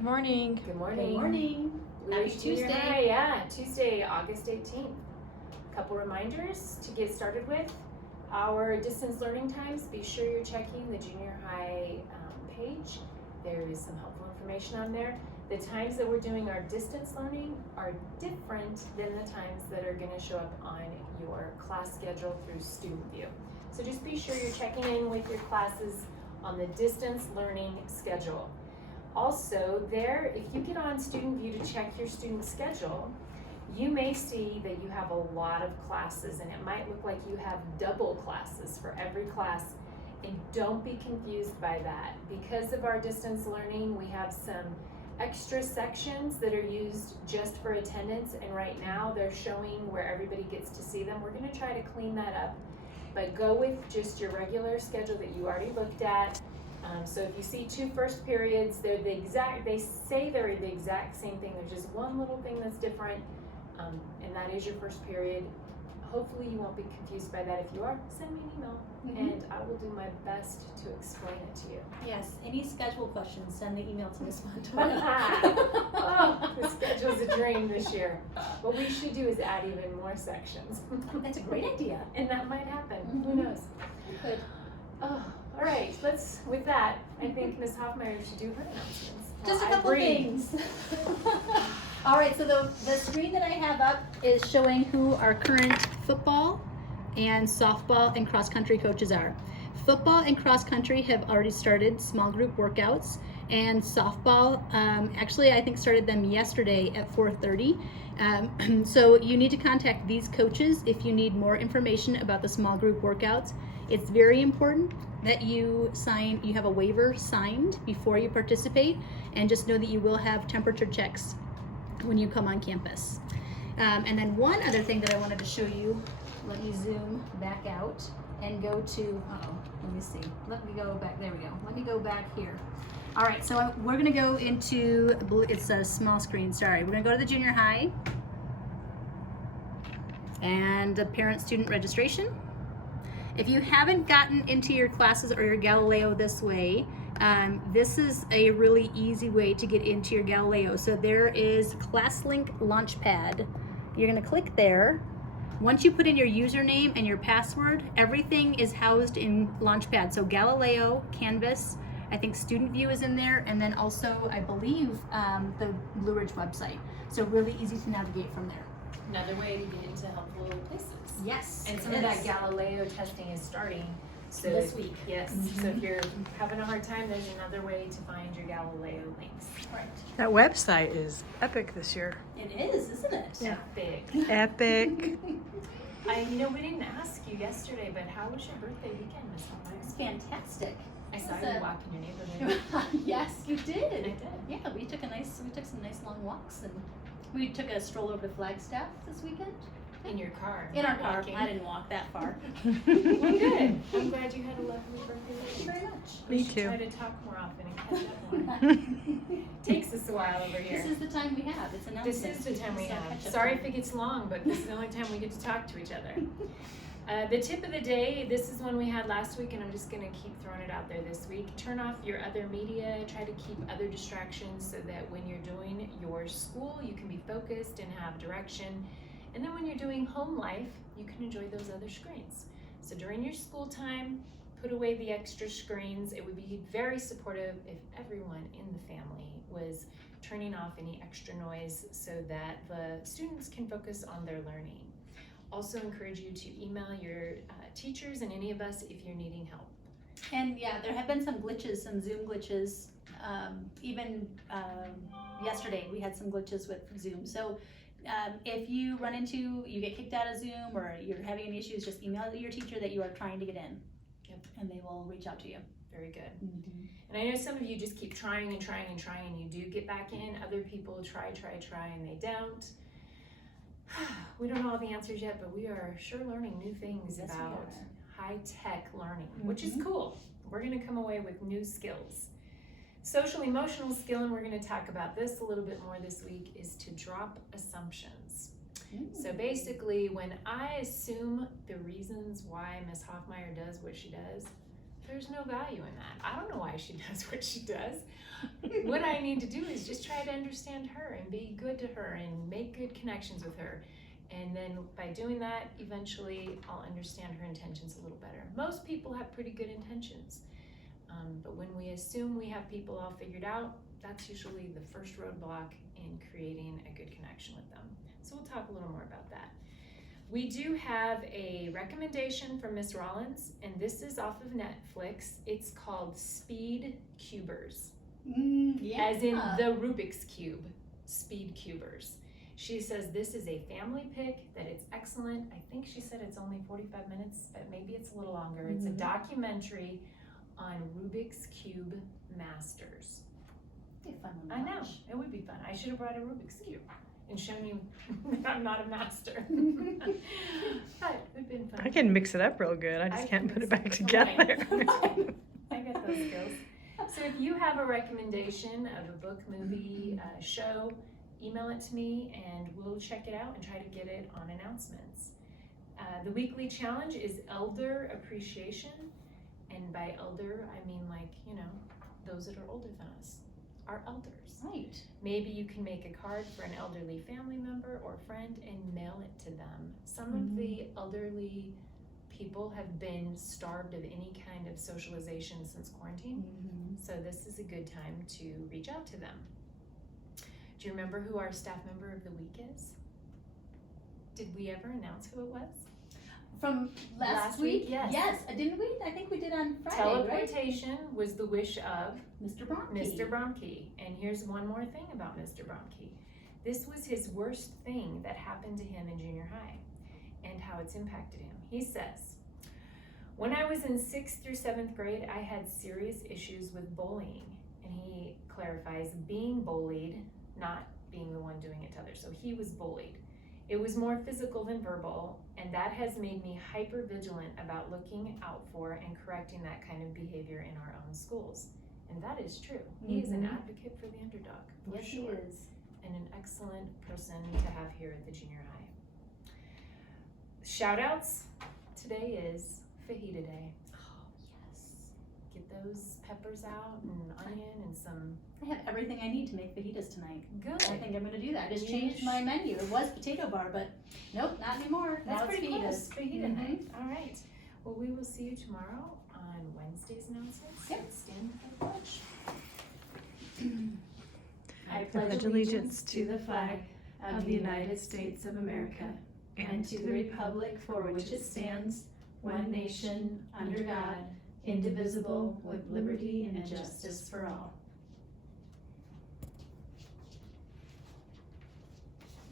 Good morning. Good morning. Good morning. Happy Tuesday. Hi, yeah, Tuesday, August 18th. Couple reminders to get started with. Our distance learning times, be sure you're checking the junior high page. There is some helpful information on there. The times that we're doing our distance learning are different than the times that are going to show up on your class schedule through Student View. So just be sure you're checking in with your classes on the distance learning schedule. Also, there, if you get on Student View to check your student schedule, you may see that you have a lot of classes, and it might look like you have double classes for every class. And don't be confused by that. Because of our distance learning, we have some extra sections that are used just for attendance, and right now they're showing where everybody gets to see them. We're going to try to clean that up, but go with just your regular schedule that you already looked at. So if you see two first periods, they're the exact, they say they're the exact same thing. There's just one little thing that's different, and that is your first period. Hopefully you won't be confused by that. If you are, send me an email, and I will do my best to explain it to you. Yes, any schedule questions, send the email to this one. Oh, the schedule's a dream this year. What we should do is add even more sections. That's a great idea. And that might happen. Who knows? Good. Oh, all right, with that, I think Ms. Hoffmeyer should do her announcements. Just a couple things. All right, so the screen that I have up is showing who our current football and softball and cross country coaches are. Football and cross country have already started small group workouts, and softball actually I think started them yesterday at 4:30. So you need to contact these coaches if you need more information about the small group workouts. It's very important that you have a waiver signed before you participate, and just know that you will have temperature checks when you come on campus. And then one other thing that I wanted to show you, let me zoom back out and go to, let me see, let me go back, there we go. Let me go back here. All right, so we're gonna go into, it's a small screen, sorry. We're gonna go to the junior high and the parent-student registration. If you haven't gotten into your classes or your Galileo this way, this is a really easy way to get into your Galileo. So there is ClassLink Launchpad. You're gonna click there. Once you put in your username and your password, everything is housed in Launchpad. So Galileo, Canvas, I think Student View is in there, and then also, I believe, the Blue Ridge website. So really easy to navigate from there. Another way to get into helpful places. Yes. And some of that Galileo testing is starting. So this week. Yes. So if you're having a hard time, there's another way to find your Galileo links. Right. That website is epic this year. It is, isn't it? Yeah. Big. Epic. We didn't ask you yesterday, but how was your birthday weekend, Miss It's Hoffmeyer? fantastic. I saw you walk in your neighborhood. Yes, you did. I did. Yeah, we took some nice long walks, and we took a stroll over to Flagstaff this weekend. In your car. In our not car. walking. I didn't walk that far. Well, good. I'm glad you had a lovely birthday. Thank you very much. We Me should too. try to talk more often and catch up more. Takes us a while over here. This is the time we have. It's announcement. This is the time we So have. catch up Sorry time. if it gets long, but this is the only time we get to talk to each other. The tip of the day, this is one we had last week, and I'm just going to keep throwing it out there this week. Turn off your other media. Try to keep other distractions so that when you're doing your school, you can be focused and have direction. And then when you're doing home life, you can enjoy those other screens. So during your school time, put away the extra screens. It would be very supportive if everyone in the family was turning off any extra noise so that the students can focus on their learning. Also encourage you to email your teachers and any of us if you're needing help. And yeah, there have been some glitches, some Zoom glitches. Even yesterday, we had some glitches with Zoom. So if you get kicked out of Zoom or you're having any issues, just email your teacher that you are trying to get in. Yep. And they will reach out to you. Very good. And I know some of you just keep trying and trying and trying. You do get back in. Other people try, and they don't. We don't know all the answers yet, but we are sure learning new things about high-tech learning, which is cool. We're going to come away with new skills. Social emotional skill, and we're going to talk about this a little bit more this week, is to drop assumptions. So basically, when I assume the reasons why Ms. Hoffmeyer does what she does, there's no value in that. I don't know why she does what she does. What I need to do is just try to understand her and be good to her and make good connections with her. And then by doing that, eventually I'll understand her intentions a little better. Most people have pretty good intentions. But when we assume we have people all figured out, that's usually the first roadblock in creating a good connection with them. So we'll talk a little more about that. We do have a recommendation from Miss Rollins, and this is off of Netflix. It's called Speed Cubers, as in the Rubik's Cube, Speed Cubers. She says this is a family pick, that it's excellent. I think she said it's only 45 minutes, but maybe it's a little longer. It's a documentary on Rubik's Cube masters. Be a fun one to I know, watch. it would be fun. I should have brought a Rubik's Cube and shown you that I'm not a master. But it would have been fun. I can mix it up real good. I just can't put it back mix together. Okay. I got those skills. So if you have a recommendation of a book, movie, show, email it to me and we'll check it out and try to get it on announcements. The weekly challenge is elder appreciation. And by elder, I mean those that are older than us, our elders. Right. Maybe you can make a card for an elderly family member or friend and mail it to them. Some of the elderly people have been starved of any kind of socialization since quarantine. So this is a good time to reach out to them. Do you remember who our staff member of the week is? Did we ever announce who it was? From last week? Yes. Yes, didn't we? I think we did on Friday, Teleportation was the wish of right? Mr. Bronte. Mr. Bromke. And here's one more thing about Mr. Bromke. This was his worst thing that happened to him in junior high and how it's impacted him. He says, when I was in 6th through 7th grade, I had serious issues with bullying. And he clarifies being bullied, not being the one doing it to others. So he was bullied. It was more physical than verbal, and that has made me hyper vigilant about looking out for and correcting that kind of behavior in our own schools. And that is true. He is an advocate for the underdog, for Yes, sure. he is. And an excellent person to have here at the junior high. Shout outs. Today is fajita day. Oh, yes. Get those peppers out and onion and some I have everything I need to make fajitas tonight. good. I think I'm going to do that. I just You changed my menu. It was potato bar, but nope, not anymore. That's now pretty it's fajitas. close. Fajita night. All right. Well, we will see you tomorrow on Wednesday's announcements. Yep. Stand for the pledge. I pledge allegiance to the flag of the United States of America and to the republic for which it stands, one nation, under God, indivisible, with liberty and justice for all.